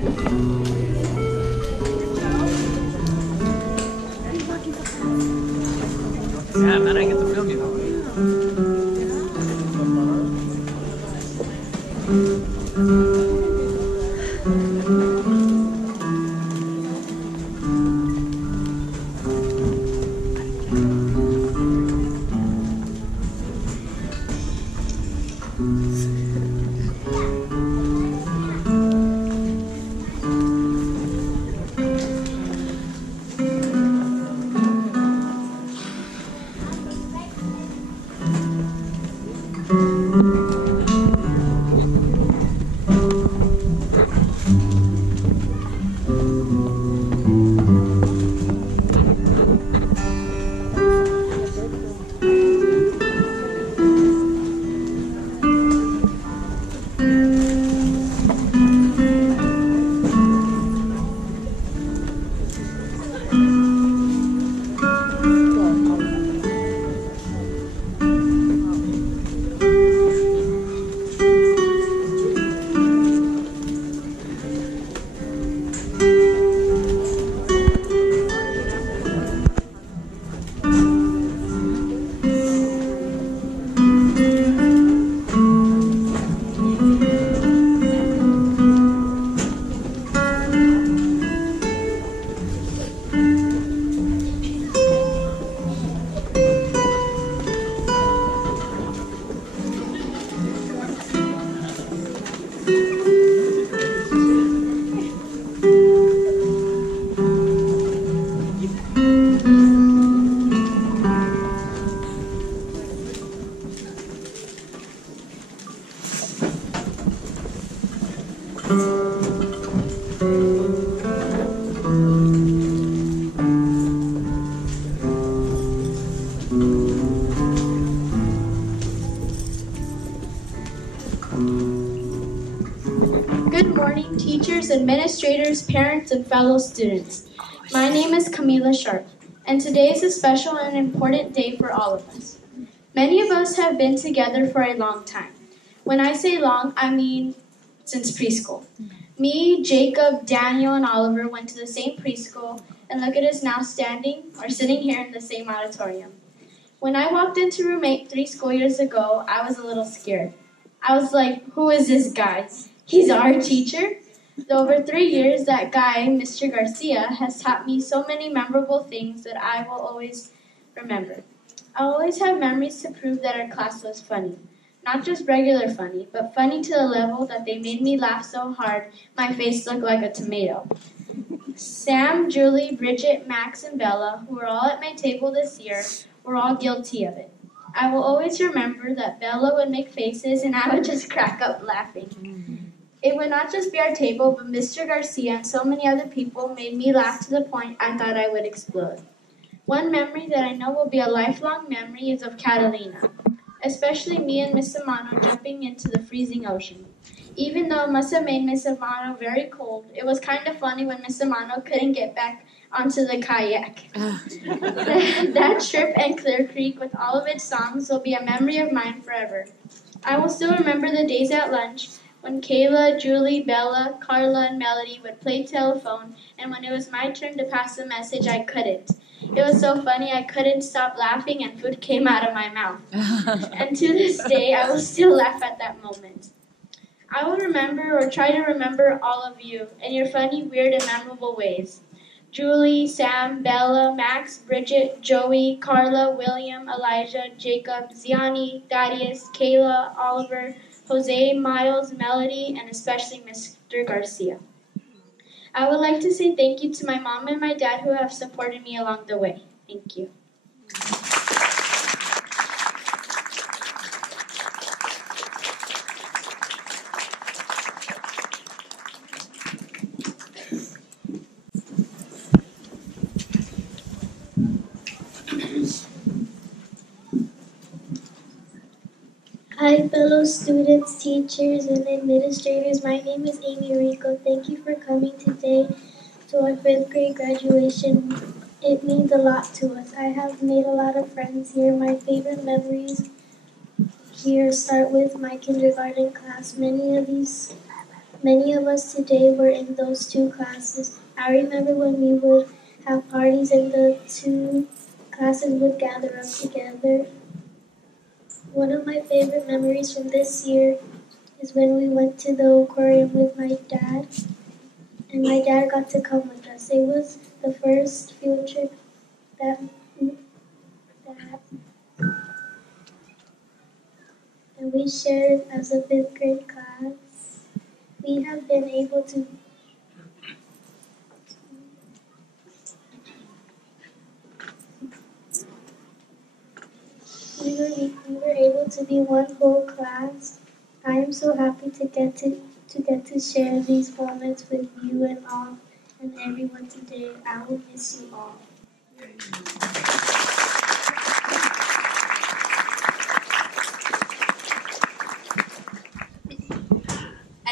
Yeah, man, I get to film you though. Good morning, teachers, administrators, parents, and fellow students. My name is Camila Sharp, and today is a special and important day for all of us. Many of us have been together for a long time. When I say long, I mean since preschool. Me, Jacob, Daniel, and Oliver went to the same preschool, and look at us now sitting here in the same auditorium. When I walked into room 8 3 school years ago, I was a little scared. I was like, who is this guy? He's our teacher? Over 3 years, that guy, Mr. Garcia, has taught me so many memorable things that I will always remember. I'll always have memories to prove that our class was funny. Not just regular funny, but funny to the level that they made me laugh so hard my face looked like a tomato. Sam, Julie, Bridget, Max, and Bella, who were all at my table this year, were all guilty of it. I will always remember that Bella would make faces and I would just crack up laughing. It would not just be our table, but Mr. Garcia and so many other people made me laugh to the point I thought I would explode. One memory that I know will be a lifelong memory is of Catalina, especially me and Miss Amano jumping into the freezing ocean. Even though it must have made Miss Amano very cold, it was kind of funny when Miss Amano couldn't get back onto the kayak. That trip and Clear Creek with all of its songs will be a memory of mine forever. I will still remember the days at lunch when Kayla, Julie, Bella, Carla, and Melody would play telephone, and when it was my turn to pass a message, I couldn't. It was so funny I couldn't stop laughing and food came out of my mouth. And to this day, I will still laugh at that moment. I will remember or try to remember all of you in your funny, weird, and memorable ways. Julie, Sam, Bella, Max, Bridget, Joey, Carla, William, Elijah, Jacob, Ziani, Thaddeus, Kayla, Oliver, Jose, Miles, Melody, and especially Mr. Garcia. I would like to say thank you to my mom and my dad who have supported me along the way. Thank you. Hi, fellow students, teachers, and administrators. My name is Amy Rico. Thank you for coming today to our 5th grade graduation. It means a lot to us. I have made a lot of friends here. My favorite memories here start with my kindergarten class. Many of these Many of us today were in those two classes. I remember when we would have parties and the two classes would gather up together. One of my favorite memories from this year is when we went to the aquarium with my dad, and my dad got to come with us. It was the first field trip that and we shared as a fifth grade class. We have been able to we were able to be one whole class. I am so happy to get to share these moments with you and all and everyone today. I will miss you all.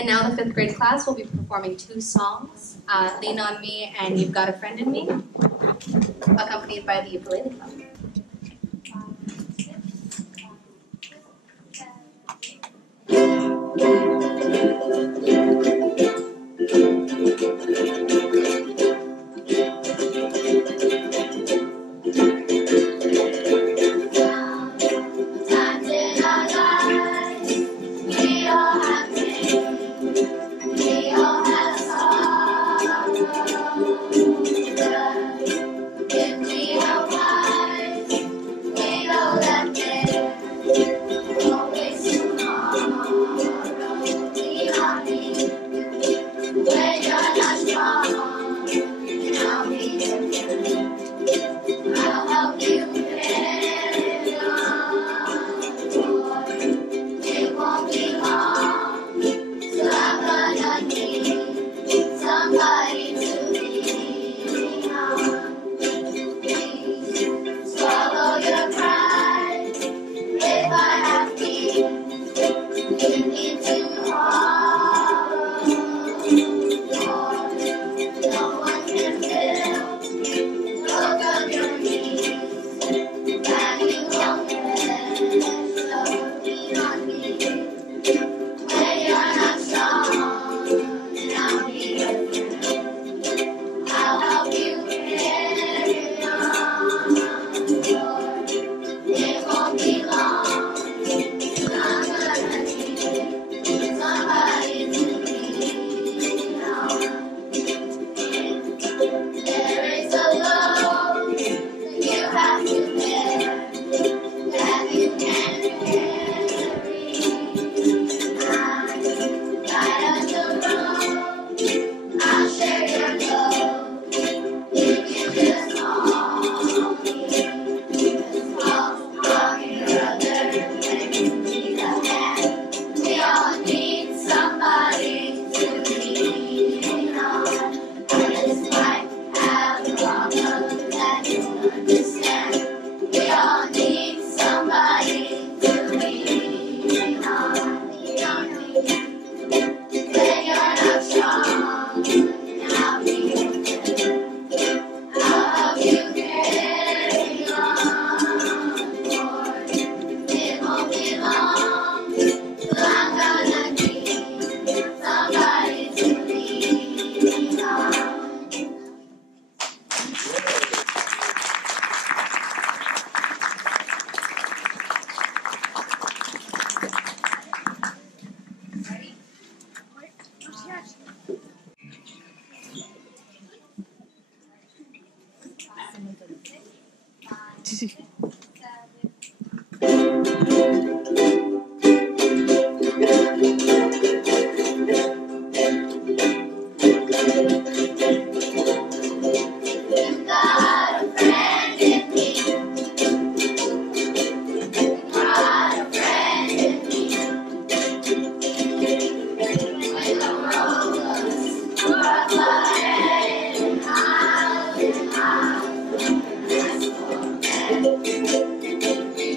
And now the fifth grade class will be performing two songs, Lean on Me and You've Got a Friend in Me, accompanied by the ukulele club.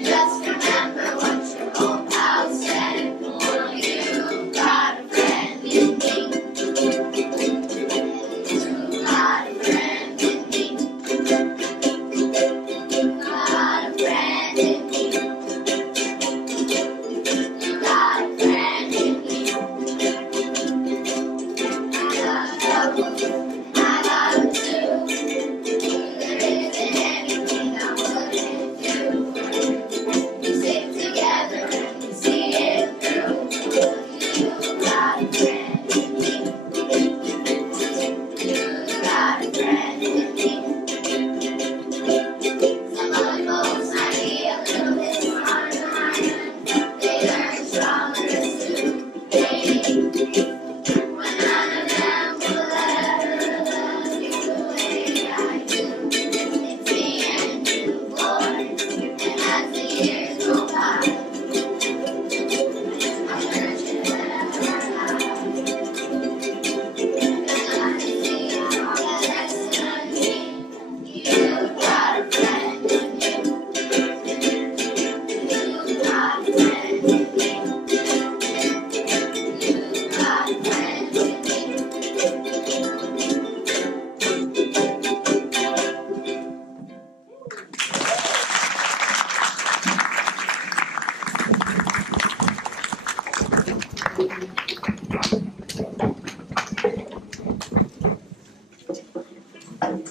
Just remember what your old pal said for you.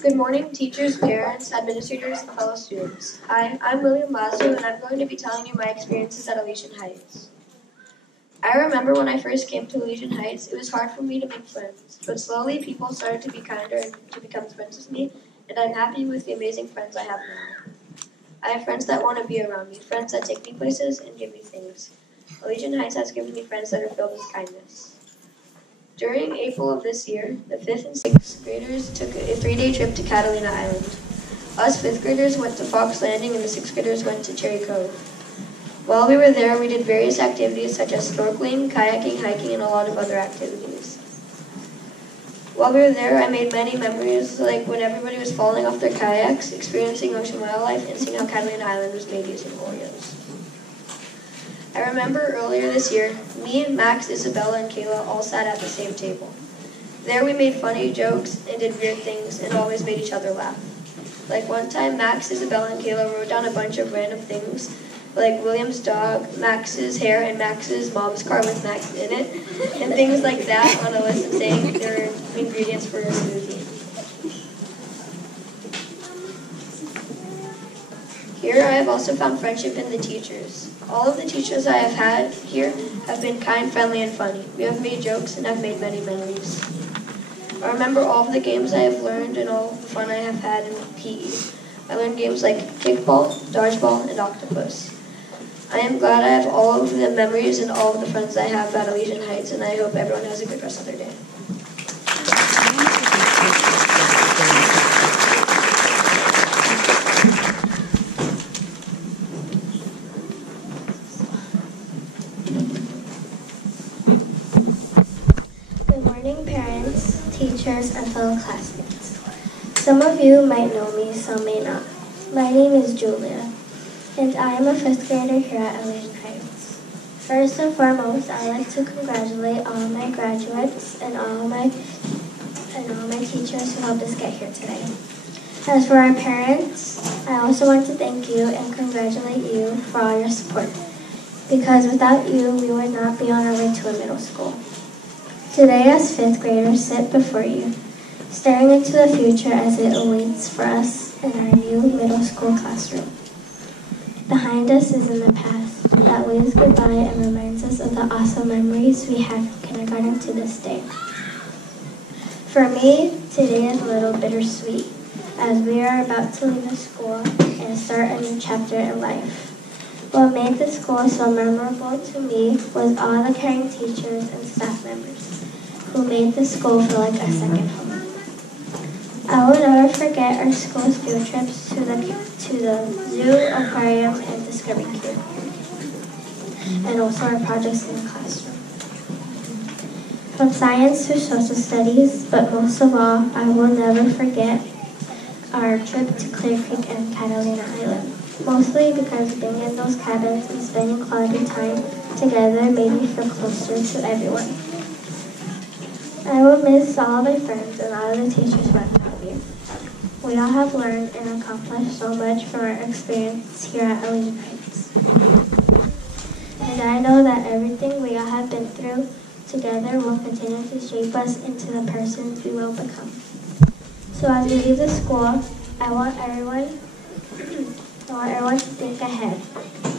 Good morning, teachers, parents, administrators, and fellow students. Hi, I'm William Lazo, and I'm going to be telling you my experiences at Elysian Heights. I remember when I first came to Elysian Heights, it was hard for me to make friends, but slowly people started to be kinder and to become friends with me, and I'm happy with the amazing friends I have now. I have friends that want to be around me, friends that take me places and give me things. Elysian Heights has given me friends that are filled with kindness. During April of this year, the 5th and 6th graders took a 3-day trip to Catalina Island. Us 5th graders went to Fox Landing and the 6th graders went to Cherry Cove. While we were there, we did various activities such as snorkeling, kayaking, hiking, and a lot of other activities. While we were there, I made many memories, like when everybody was falling off their kayaks, experiencing ocean wildlife, and seeing how Catalina Island was made using Oreos. I remember earlier this year, me, Max, Isabella, and Kayla all sat at the same table. There we made funny jokes and did weird things and always made each other laugh. Like one time, Max, Isabella, and Kayla wrote down a bunch of random things, like William's dog, Max's hair, and Max's mom's car with Max in it, and things like that on a list of saying their ingredients for a smoothie. Here I have also found friendship in the teachers. All of the teachers I have had here have been kind, friendly, and funny. We have made jokes and have made many memories. I remember all of the games I have learned and all of the fun I have had in PE. I learned games like kickball, dodgeball, and octopus. I am glad I have all of the memories and all of the friends I have at Elysian Heights, and I hope everyone has a good rest of their day. Good morning, parents, teachers, and fellow classmates. Some of you might know me, some may not. My name is Julia, and I am a 5th grader here at Elysian Heights. First and foremost, I'd like to congratulate all my graduates and all my teachers who helped us get here today. As for our parents, I also want to thank you and congratulate you for all your support, because without you, we would not be on our way to a middle school. Today, as 5th graders, sit before you, staring into the future as it awaits for us in our new middle school classroom. Behind us is in the past that waves goodbye and reminds us of the awesome memories we had from kindergarten to this day. For me, today is a little bittersweet, as we are about to leave the school and start a new chapter in life. What made the school so memorable to me was all the caring teachers and staff members who made the school feel like a second home. I will never forget our school's field trips to the zoo, aquarium, and Discovery Cube, and also our projects in the classroom. From science to social studies, but most of all, I will never forget our trip to Clear Creek and Catalina Island, mostly because being in those cabins and spending quality time together made me feel closer to everyone. I will miss all of my friends and all of the teachers who have taught me. We all have learned and accomplished so much from our experience here at Elysian Heights. And I know that everything we all have been through together will continue to shape us into the persons we will become. So as we leave the school, I want everyone to think ahead,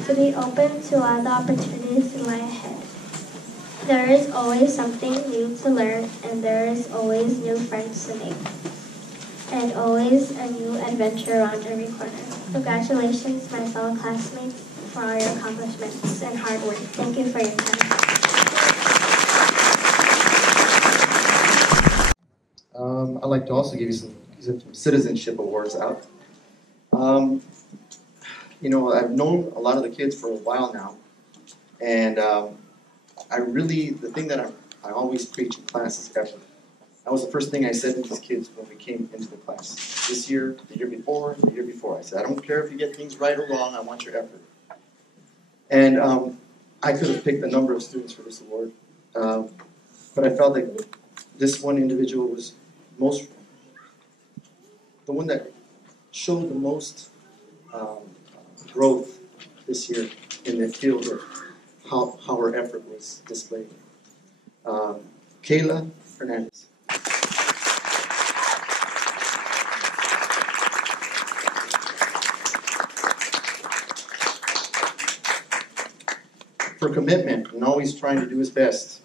to be open to all the opportunities that lie ahead. There is always something new to learn, and there is always new friends to make, and always a new adventure around every corner. Congratulations, my fellow classmates, for all your accomplishments and hard work. Thank you for your time. I'd like to also give you some Citizenship Awards out. I've known a lot of the kids for a while now, and the thing that I always preach in class is effort. That was the first thing I said to these kids when we came into the class. This year, the year before, I said, I don't care if you get things right or wrong, I want your effort. And I could have picked a number of students for this award, but I felt like this one individual was the one that showed the most growth this year in the field of how her effort was displayed. Kayla Hernandez. For commitment and always trying to do his best.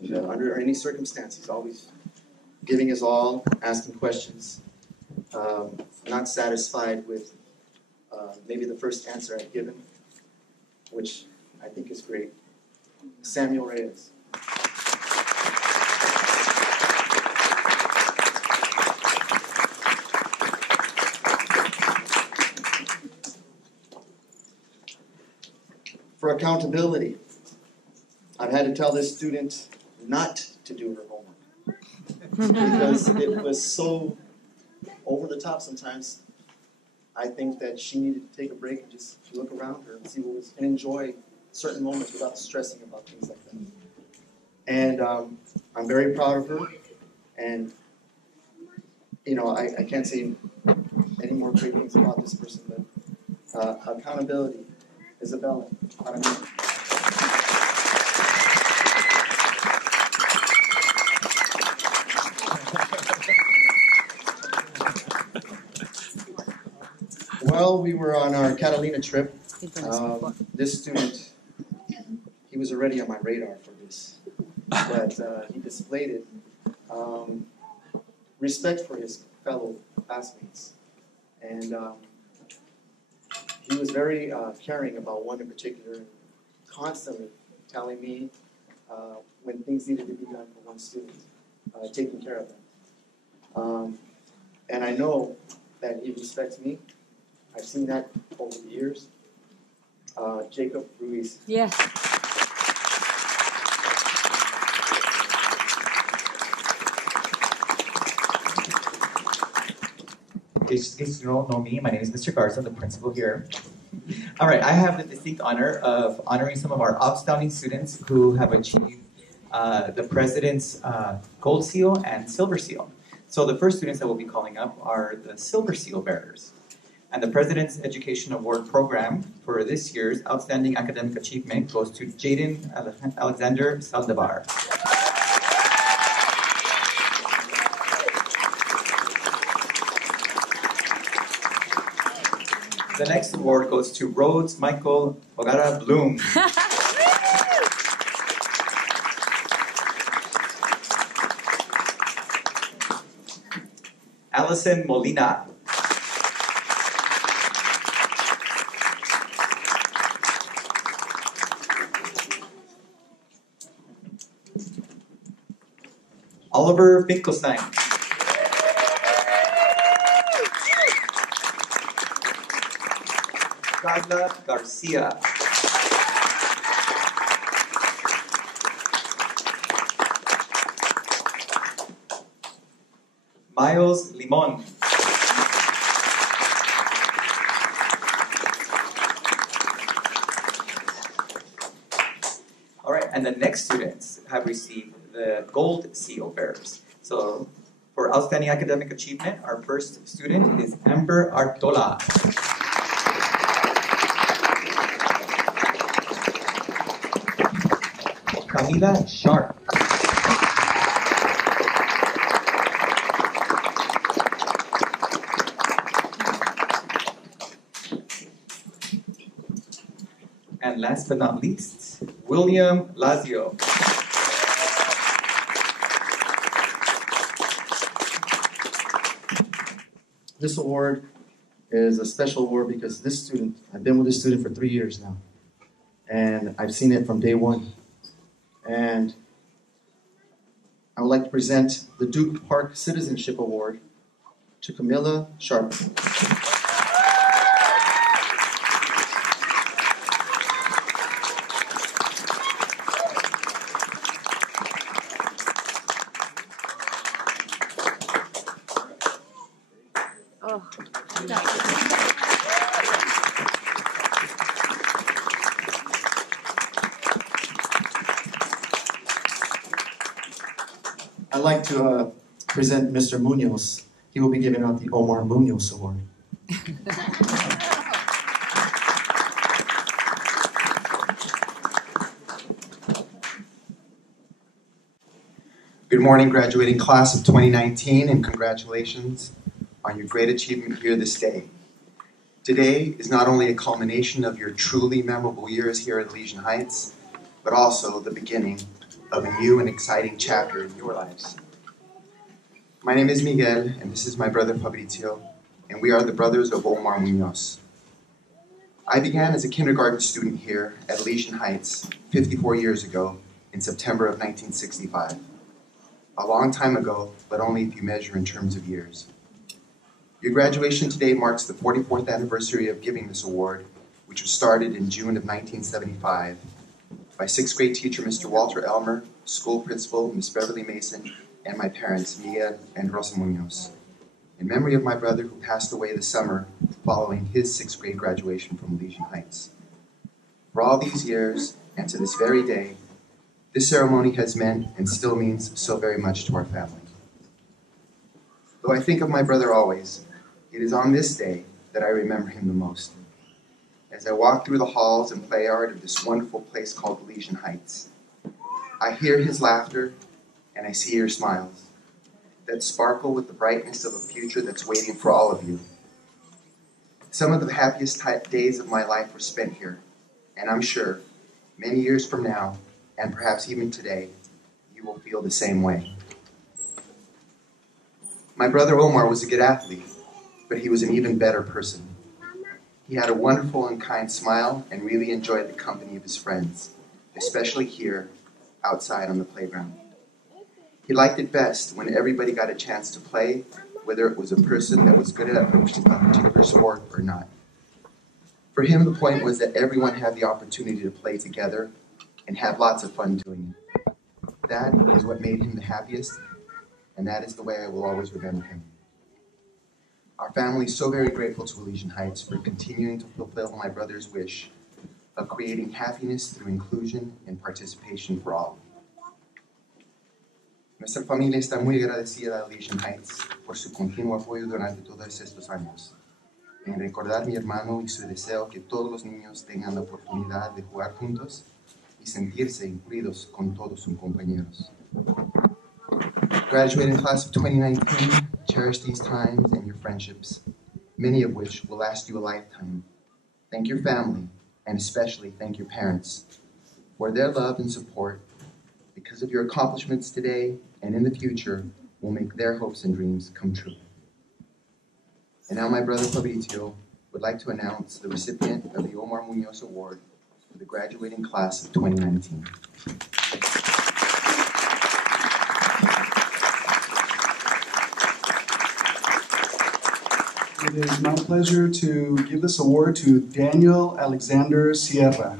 And under any circumstances, always giving his all, asking questions, not satisfied with maybe the first answer I've given, which I think is great. Samuel Reyes. For accountability, I've had to tell this student not to do her homework because it was so over the top sometimes. I think that she needed to take a break and just look around her and see what was, and enjoy certain moments without stressing about things like that. And I'm very proud of her. And, you know, I can't say any more great things about this person, but accountability. Isabella. Well, we were on our Catalina trip. This student, he was already on my radar for this, but he displayed it. Respect for his fellow classmates. And he was very caring about one in particular, constantly telling me when things needed to be done for one student, taking care of them. And I know that he respects me. I've seen that over the years. Jacob Ruiz. Yes. In case you don't know me, my name is Mr. Garza, the principal here. All right, I have the distinct honor of honoring some of our outstanding students who have achieved the President's Gold Seal and Silver Seal. So the first students that we'll be calling up are the Silver Seal bearers. And the President's Education Award program for this year's Outstanding Academic Achievement goes to Jaden Alexander Saldivar. The next award goes to Rhodes Michael Ogara Bloom. Allison Molina. Oliver Finkelstein. Carla Garcia. Miles Limon. All right, and the next students have received the Gold Seal bearers. So for Outstanding Academic Achievement, our first student is Amber Artola. Camila Sharp. And last but not least, William Lazio. This award is a special award because this student, I've been with this student for 3 years now. And I've seen it from day one. And I would like to present the Duke Park Citizenship Award to Camilla Sharp. Oh. I'd like to present Mr. Munoz. He will be giving out the Omar Munoz Award. Good morning, graduating class of 2019, and congratulations on your great achievement here this day. Today is not only a culmination of your truly memorable years here at Elysian Heights, but also the beginning of a new and exciting chapter in your lives. My name is Miguel, and this is my brother Fabrizio, and we are the brothers of Omar Munoz. I began as a kindergarten student here at Elysian Heights 54 years ago in September of 1965. A long time ago, but only if you measure in terms of years. Your graduation today marks the 44th anniversary of giving this award, which was started in June of 1975 by 6th grade teacher Mr. Walter Elmer, school principal Ms. Beverly Mason, and my parents, Miguel and Rosa Munoz, in memory of my brother who passed away the summer following his 6th grade graduation from Elysian Heights. For all these years, and to this very day, this ceremony has meant and still means so very much to our family. Though I think of my brother always, it is on this day that I remember him the most. As I walk through the halls and play yard of this wonderful place called Elysian Heights, I hear his laughter and I see your smiles that sparkle with the brightness of a future that's waiting for all of you. Some of the happiest days of my life were spent here, and I'm sure many years from now, and perhaps even today, you will feel the same way. My brother Omar was a good athlete, but he was an even better person. He had a wonderful and kind smile and really enjoyed the company of his friends, especially here, outside on the playground. He liked it best when everybody got a chance to play, whether it was a person that was good at a particular sport or not. For him, the point was that everyone had the opportunity to play together and have lots of fun doing it. That is what made him the happiest, and that is the way I will always remember him. Our family is so very grateful to Elysian Heights for continuing to fulfill my brother's wish of creating happiness through inclusion and participation for all. Nuestra familia está muy agradecida a Elysian Heights por su continuo apoyo durante todos estos años, en recordar a mi hermano y su deseo que todos los niños tengan la oportunidad de jugar juntos y sentirse incluidos con todos sus compañeros. Graduating class of 2019, cherish these times and your friendships, many of which will last you a lifetime. Thank your family, and especially thank your parents, for their love and support. Because of your accomplishments today and in the future will make their hopes and dreams come true. And now my brother Fabrizio would like to announce the recipient of the Omar Munoz Award for the graduating class of 2019. It is my pleasure to give this award to Daniel Alexander Sierra.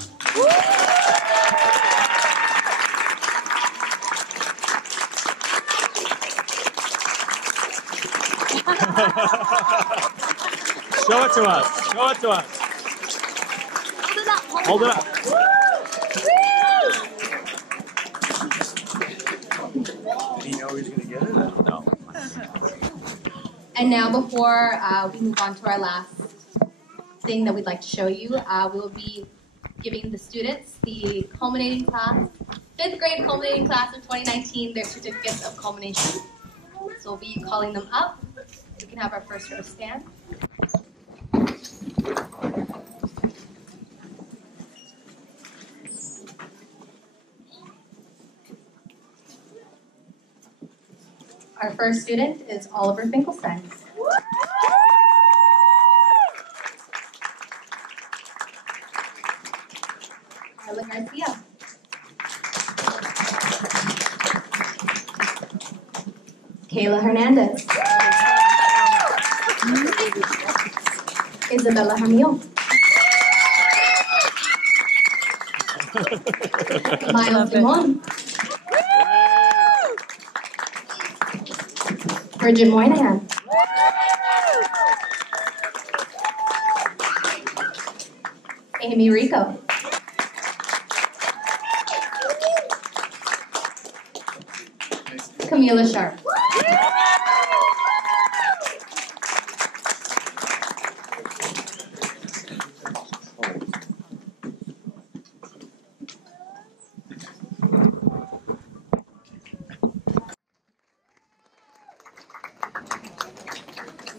Show it to us. Show it to us. Hold it up. Did he know he was going to get it? No. And now before we move on to our last thing that we'd like to show you, we will be giving the students, the culminating class, 5th grade culminating class of 2019, their certificates of culmination. So we'll be calling them up. We can have our first row stand. Our first student is Oliver Finkelstein. Carla Garcia. Kayla Hernandez. Isabella Jamil. Miles Limon. Bridget Moynihan. Amy Rico. Camila Sharp.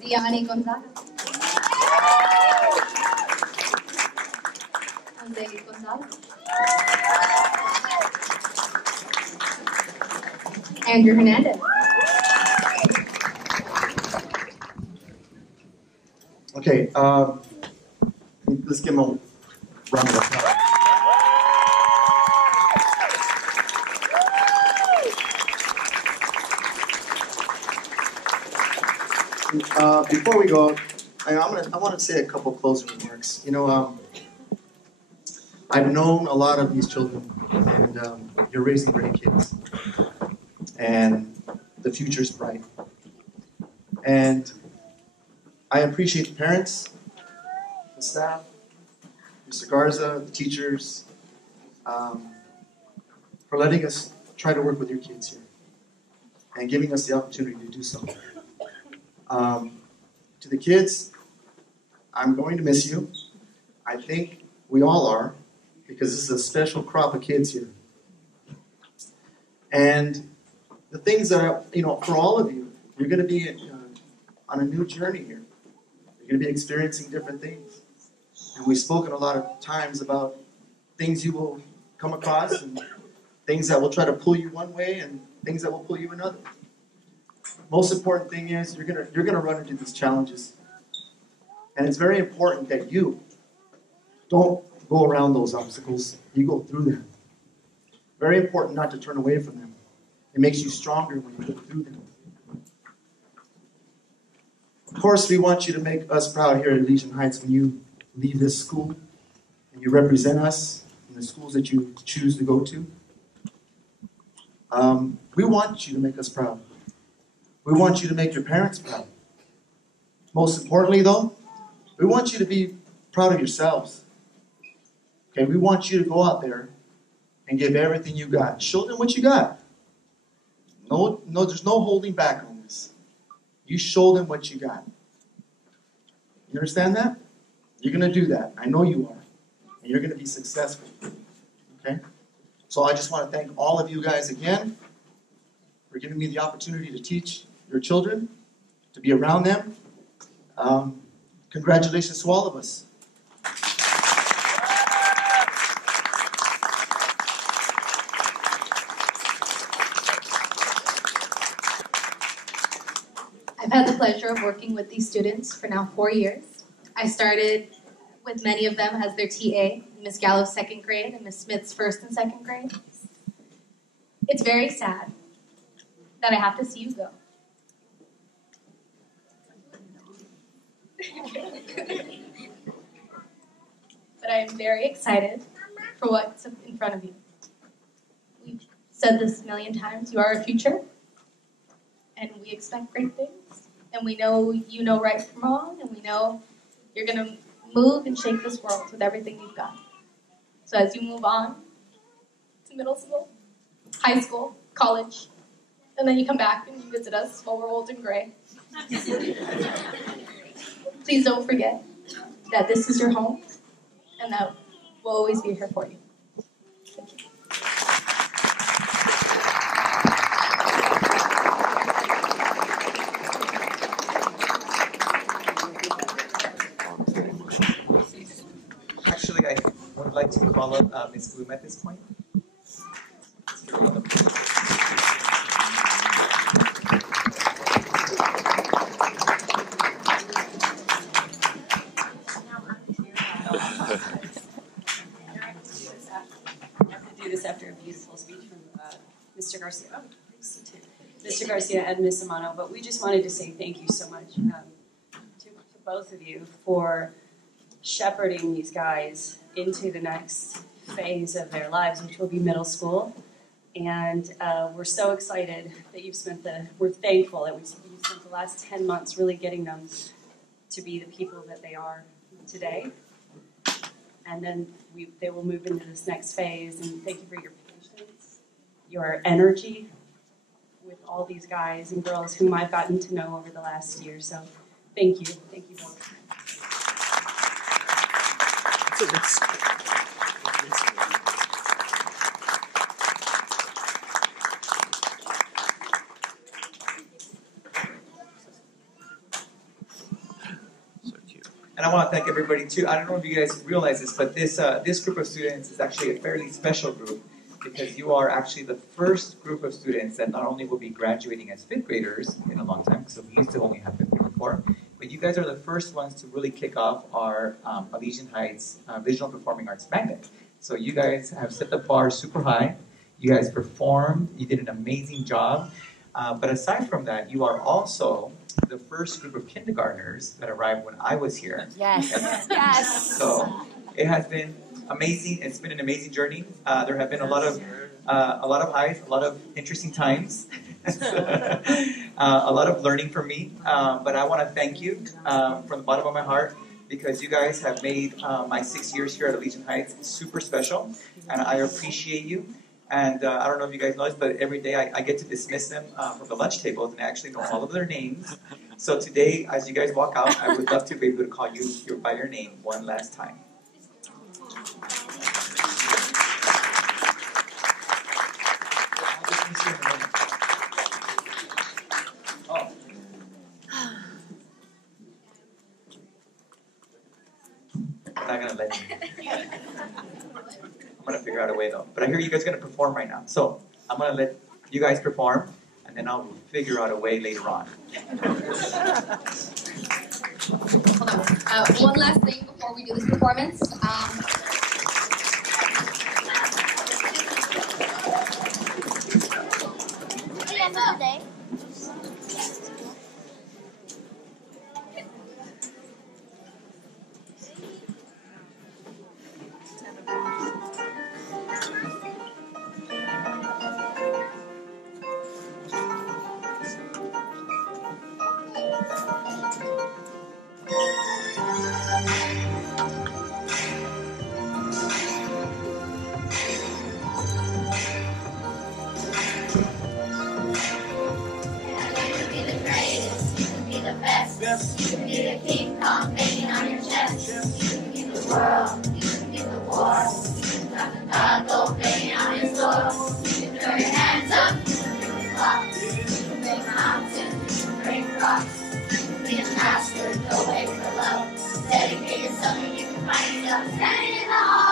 Diani Gonzaga. Jose Gonzalez. Andrew Hernandez. Okay, let's give him a round of applause. Before we go, I want to say a couple closing remarks. You know, I've known a lot of these children, and you're raising great kids, and the future's bright. And I appreciate the parents, the staff, Mr. Garza, the teachers, for letting us try to work with your kids here and giving us the opportunity to do so. To the kids, I'm going to miss you. I think we all are, because this is a special crop of kids here. And the things that, for all of you, you're going to be on a new journey here. You're going to be experiencing different things. And we've spoken a lot of times about things you will come across and things that will try to pull you one way and things that will pull you another. Most important thing is you're gonna run into these challenges. And it's very important that you don't go around those obstacles. You go through them. Very important not to turn away from them. It makes you stronger when you go through them. Of course, we want you to make us proud here at Elysian Heights when you leave this school and you represent us in the schools that you choose to go to. We want you to make us proud. We want you to make your parents proud. Most importantly, though, we want you to be proud of yourselves. Okay, we want you to go out there and give everything you got. Show them what you got. No, there's no holding back on this. You show them what you got. You understand that? You're going to do that. I know you are. And you're going to be successful. Okay? So I just want to thank all of you guys again for giving me the opportunity to teach your children, to be around them. Congratulations to all of us. I've had the pleasure of working with these students for now 4 years. I started with many of them as their TA, Miss Gallow's 2nd grade and Miss Smith's 1st and 2nd grade. It's very sad that I have to see you go. But I am very excited for what's in front of you. We've said this a million times, you are our future, and we expect great things. And we know you know right from wrong, and we know you're going to move and shake this world with everything you've got. So as you move on to middle school, high school, college, and then you come back and you visit us while we're old and gray. Please don't forget that this is your home and that we'll always be here for you. Thank you. Actually, I would like to call up Ms. Bloom at this point. After a beautiful speech from Mr. Garcia. Oh, Mr. Garcia and Ms. Amano, but we just wanted to say thank you so much to both of you for shepherding these guys into the next phase of their lives, which will be middle school. And we're so excited that we're thankful that you spent the last 10 months really getting them to be the people that they are today. And then they will move into this next phase. And thank you for your patience, your energy with all these guys and girls whom I've gotten to know over the last year. So thank you. Thank you both. And I want to thank everybody too. I don't know if you guys realize this, but this group of students is actually a fairly special group because you are actually the first group of students that not only will be graduating as 5th graders in a long time, because we used to only have 5th grade before, but you guys are the first ones to really kick off our Elysian Heights Visual Performing Arts Magnet. So you guys have set the bar super high. You guys performed. You did an amazing job. But aside from that, you are also the first group of kindergartners that arrived when I was here. Yes. Yes. So it has been amazing. It's been an amazing journey. There have been a lot of highs, a lot of interesting times, a lot of learning for me. But I want to thank you from the bottom of my heart because you guys have made my 6 years here at Elysian Heights super special, and I appreciate you. And I don't know if you guys know this, but every day I get to dismiss them from the lunch tables, and I actually know all of their names. So today, as you guys walk out, I would love to be able to call you by your name one last time. I'm not going to let you. I'm going to figure out a way though. But I hear you guys are going to perform right now. So I'm going to let you guys perform, and then I'll figure out a way later on. Hold on. One last thing before we do this performance. You can be the King Kong banging on your chest. You can beat the world. You can beat the war. You can have the God go banging on your door. You can throw your hands up. You can really walk. You can make mountains. You can break rocks. You can be a master. Go away for love. Dedicate yourself and you can find yourself standing in the hall.